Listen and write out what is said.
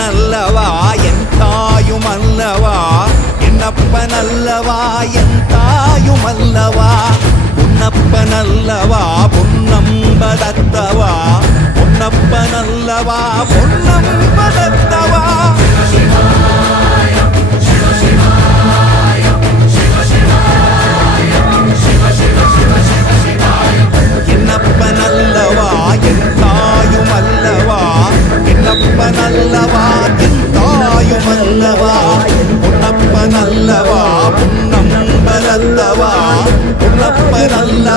என்னப்பனல்லவா என் தாயுமல்லவா, என்னப்பனல்லவா என் தாயுமல்லவா, பொன்னப்பனல்லவா பொன்னம்பலத்தவா, பொன்னப்பனல்லவா பொன்னம்பலத்தவா. என்னப்பனல்லவா என் தாயுமல்லவா, என்னப்பனல்லவா என் தாயுமல்லவா, பொன்னப்பனல்லவா பொன்னம்பலத்தவா, பொன்னப்பனல்ல